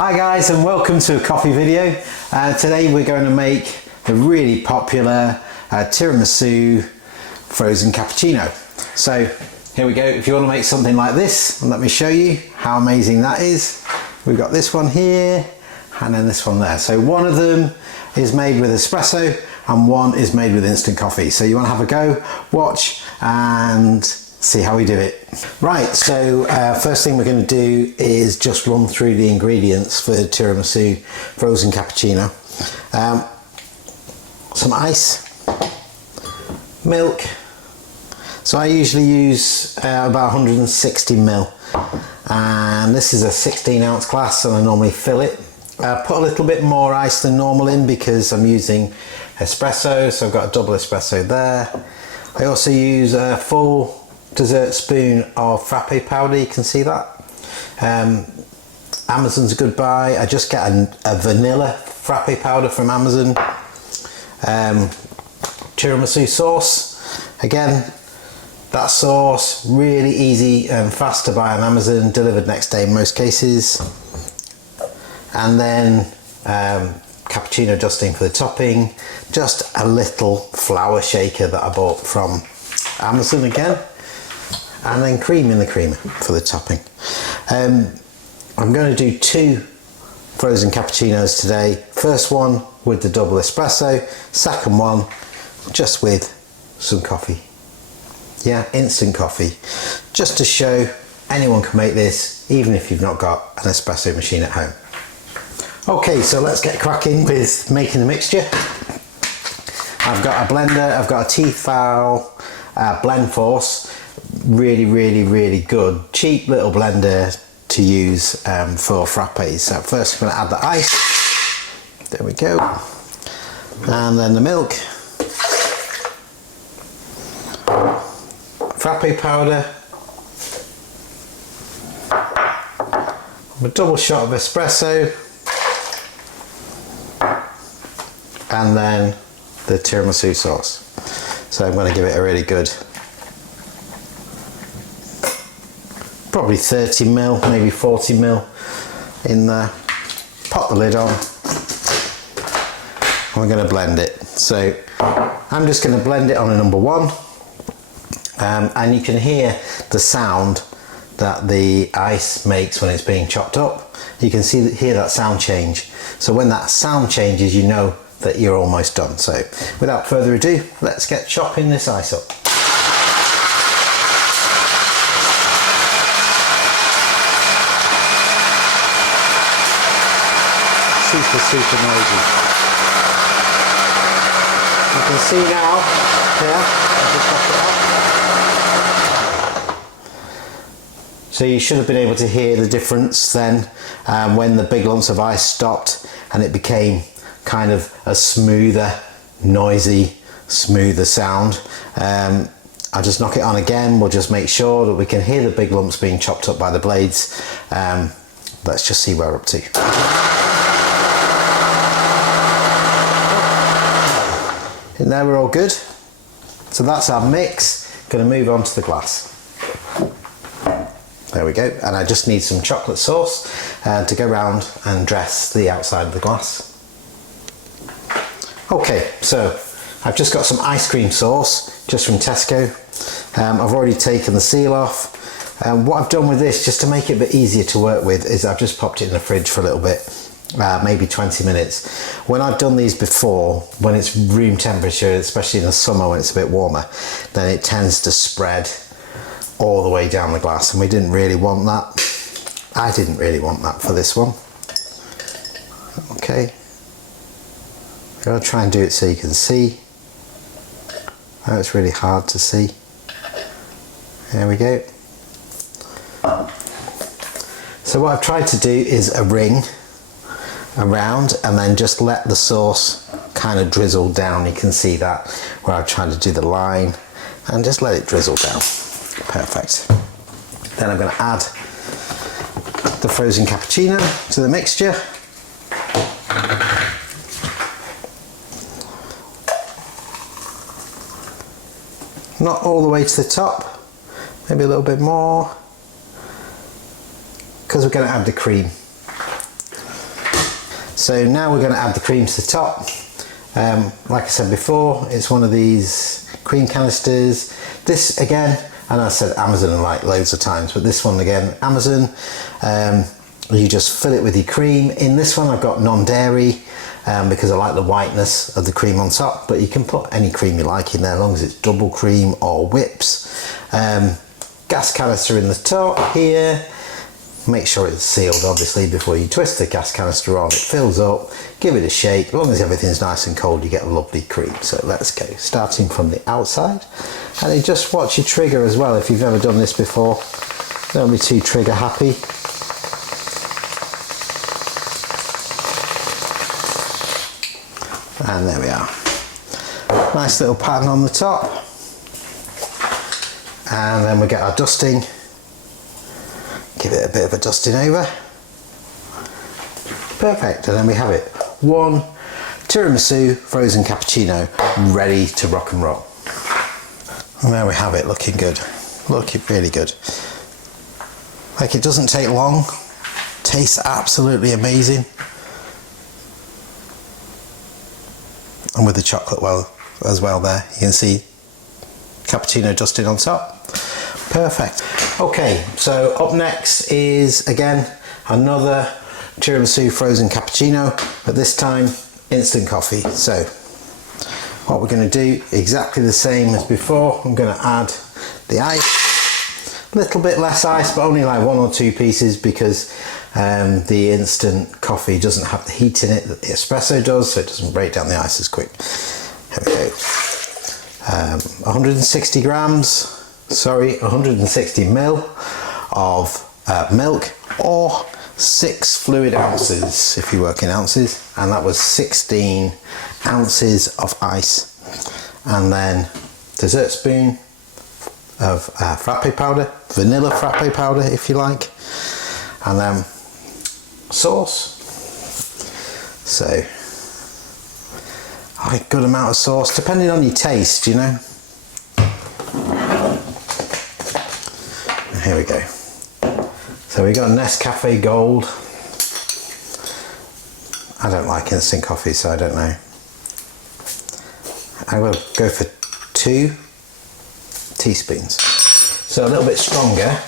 Hi guys, and welcome to a coffee video. Today we're going to make the really popular tiramisu frozen cappuccino. So here we go. If you want to make something like this, let me show you how amazing that is. We've got this one here and then this one there. So one of them is made with espresso and one is made with instant coffee. So you want to have a go, watch and see how we do it. Right, so first thing we're going to do is just run through the ingredients for tiramisu frozen cappuccino. Some ice, milk. So I usually use about 160 ml, and this is a 16-ounce glass, and I normally fill it. Put a little bit more ice than normal in because I'm using espresso, so I've got a double espresso there. I also use a full dessert spoon of frappe powder, you can see that. Amazon's a good buy. I just get a vanilla frappe powder from Amazon. Tiramisu sauce, again, that sauce really easy and fast to buy on Amazon, delivered next day in most cases. And then cappuccino dusting for the topping, just a little flour shaker that I bought from Amazon again. And then cream in the creamer for the topping. I'm going to do two frozen cappuccinos today. First one with the double espresso, second one just with some coffee. Yeah, instant coffee. Just to show anyone can make this, even if you've not got an espresso machine at home. Okay, so let's get cracking with making the mixture. I've got a blender, I've got a Tefal blend force. Really good, cheap little blender to use for frappes. So first I'm going to add the ice, there we go, and then the milk, frappe powder, a double shot of espresso, and then the tiramisu sauce. So I'm going to give it a really good, probably 30 ml, maybe 40 ml in there. Pop the lid on. I'm going to blend it. So I'm just going to blend it on a number one, and you can hear the sound that the ice makes when it's being chopped up. You can hear that sound change. So when that sound changes, you know that you're almost done. So without further ado, let's get chopping this ice up. Super noisy. You can see now, here, so you should have been able to hear the difference then when the big lumps of ice stopped and it became kind of a smoother, noisy, smoother sound. I'll just knock it on again. We'll just make sure that we can hear the big lumps being chopped up by the blades. Let's just see where we're up to. In there we're all good. So that's our mix. Going to move on to the glass. There we go. And I just need some chocolate sauce to go around and dress the outside of the glass. Okay, so I've just got some ice cream sauce just from Tesco. I've already taken the seal off. What I've done with this, just to make it a bit easier to work with, is I've just popped it in the fridge for a little bit. Maybe 20 minutes. When I've done these before, when it's room temperature, especially in the summer when it's a bit warmer, then it tends to spread all the way down the glass, and we didn't really want that. I didn't really want that for this one. Okay, I'm going to try and do it so you can see. Oh, it's really hard to see. There we go. So what I've tried to do is a ring around and then just let the sauce kind of drizzle down. You can see that where I've tried to do the line, and just let it drizzle down. Perfect. Then I'm going to add the frozen cappuccino to the mixture. Not all the way to the top, maybe a little bit more, because we're going to add the cream. So now we're going to add the cream to the top. Like I said before, it's one of these cream canisters. This again, and I said Amazon like loads of times, but this one again, Amazon. You just fill it with your cream. In this one I've got non-dairy because I like the whiteness of the cream on top, but you can put any cream you like in there as long as it's double cream or whips. Gas canister in the top here. Make sure it's sealed obviously before you twist the gas canister on. It fills up, give it a shake. As long as everything's nice and cold you get a lovely cream. So let's go, starting from the outside. And you just watch your trigger as well. If you've ever done this before, don't be too trigger happy. And there we are. Nice little pattern on the top. And then we get our dusting. Give it a bit of a dusting over. Perfect, and then we have it. One tiramisu frozen cappuccino ready to rock and roll. And there we have it, looking good. Looking really good. Like, it doesn't take long. Tastes absolutely amazing. And with the chocolate as well there, you can see cappuccino dusted on top. Perfect. Okay, so up next is again another tiramisu frozen cappuccino, but this time instant coffee. So what we're going to do, exactly the same as before. I'm going to add the ice, a little bit less ice, but only like 1 or 2 pieces because the instant coffee doesn't have the heat in it that the espresso does, so it doesn't break down the ice as quick. Here we go. 160 grams. 160 ml of milk, or 6 fluid ounces if you work in ounces, and that was 16 ounces of ice. And then dessert spoon of frappe powder, vanilla frappe powder if you like, and then sauce. So a good amount of sauce depending on your taste, you know. Here we go. So we got Nescafe Gold. I don't like instant coffee, so I don't know. I will go for 2 teaspoons. So a little bit stronger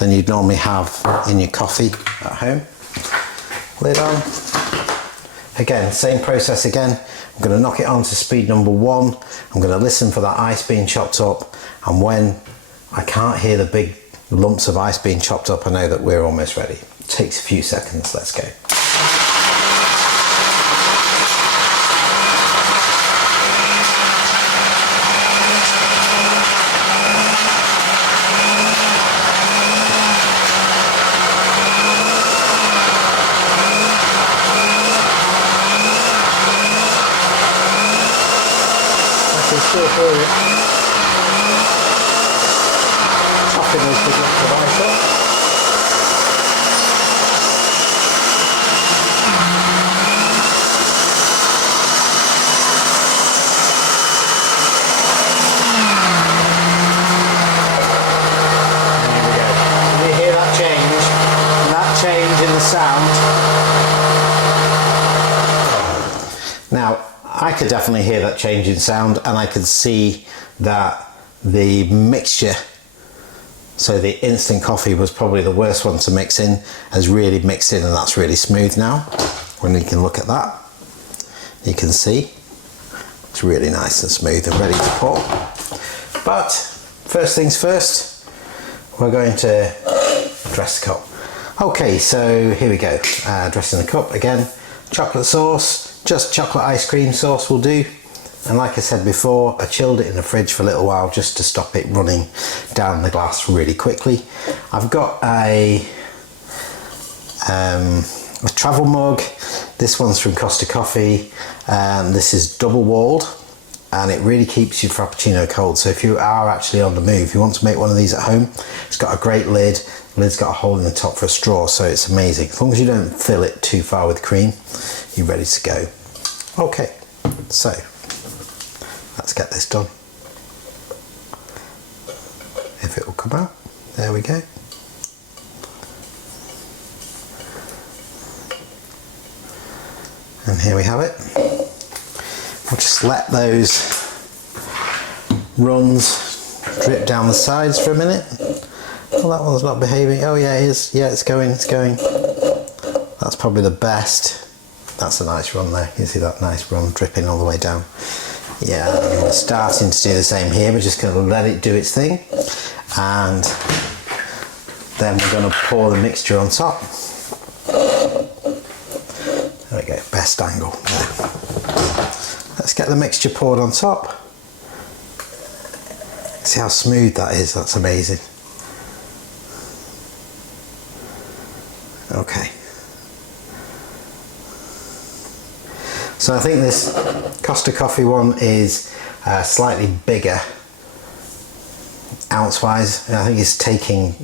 than you'd normally have in your coffee at home. Lid on. Again, same process again. I'm going to knock it on to speed number 1. I'm going to listen for that ice being chopped up, and when I can't hear the big lumps of ice being chopped up, I know that we're almost ready. It takes a few seconds. Let's go. I can still hear it. Chopping those big lumps of ice up. There we go. Can you hear that change? And that change in the sound. Now, I could definitely hear that change in sound, and I could see that the mixture, so the instant coffee was probably the worst one to mix in, has really mixed in, and that's really smooth now. When you can look at that, you can see it's really nice and smooth and ready to pour. But first things first, we're going to dress the cup. Okay, so here we go. Dressing the cup again. Chocolate sauce, just chocolate ice cream sauce will do. And like I said before, I chilled it in the fridge for a little while just to stop it running down the glass really quickly. I've got a travel mug. This one's from Costa Coffee. This is double walled, and it really keeps your Frappuccino cold. So if you are actually on the move, you want to make one of these at home, it's got a great lid. The lid's got a hole in the top for a straw, so it's amazing. As long as you don't fill it too far with cream, you're ready to go. Okay, so let's get this done. If it will come out, there we go. here we have it. We'll just let those runs drip down the sides for a minute. Well, that one's not behaving. Oh yeah, it is. Yeah, it's going, it's going. That's probably the best. That's a nice run there. You see that nice run dripping all the way down. Yeah, we're starting to do the same here. We're just going to let it do its thing. And then we're going to pour the mixture on top. There we go, best angle there. Let's get the mixture poured on top. See how smooth that is, that's amazing. Okay. So I think this Costa Coffee one is slightly bigger ounce wise. I think it's taking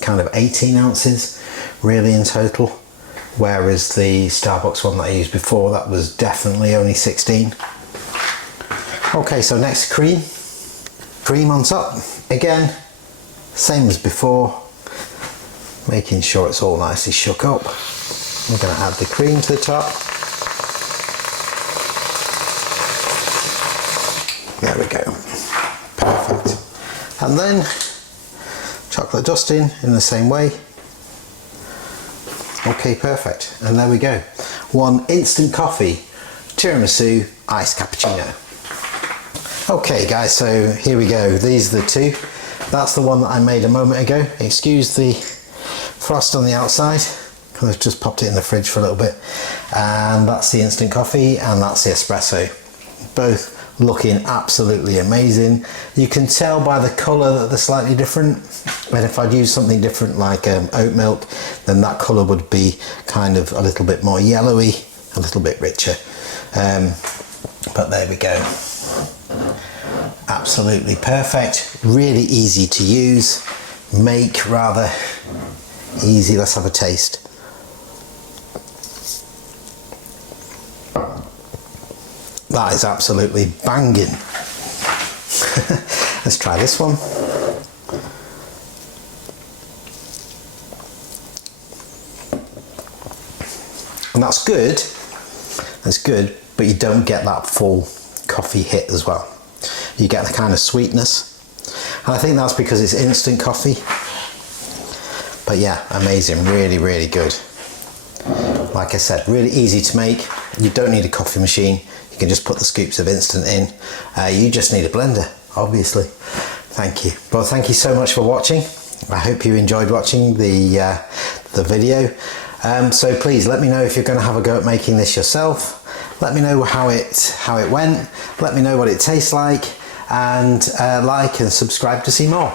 kind of 18 ounces really in total, whereas the Starbucks one that I used before, that was definitely only 16. Okay, so next cream on top. Again, same as before, making sure it's all nicely shook up. We're going to add the cream to the top. There we go, perfect. And then chocolate dusting in the same way. Okay, perfect. And there we go. One instant coffee tiramisu iced cappuccino. Okay guys, so here we go. These are the two. That's the one that I made a moment ago. Excuse the frost on the outside, because I've just popped it in the fridge for a little bit. And that's the instant coffee, and that's the espresso. Both looking absolutely amazing. You can tell by the colour that they're slightly different, and if I'd use something different like oat milk, then that colour would be kind of a little bit more yellowy, a little bit richer. But there we go. Absolutely perfect, really easy to use, make rather easy. Let's have a taste. That is absolutely banging. Let's try this one. And that's good, but you don't get that full coffee hit as well. You get the kind of sweetness. And I think that's because it's instant coffee. But yeah, amazing, really, really good. Like I said, really easy to make. You don't need a coffee machine. You can just put the scoops of instant in. You just need a blender, obviously. Thank you. Well, thank you so much for watching. I hope you enjoyed watching the video. So please let me know if you're going to have a go at making this yourself. Let me know how it went. Let me know what it tastes like, and like and subscribe to see more.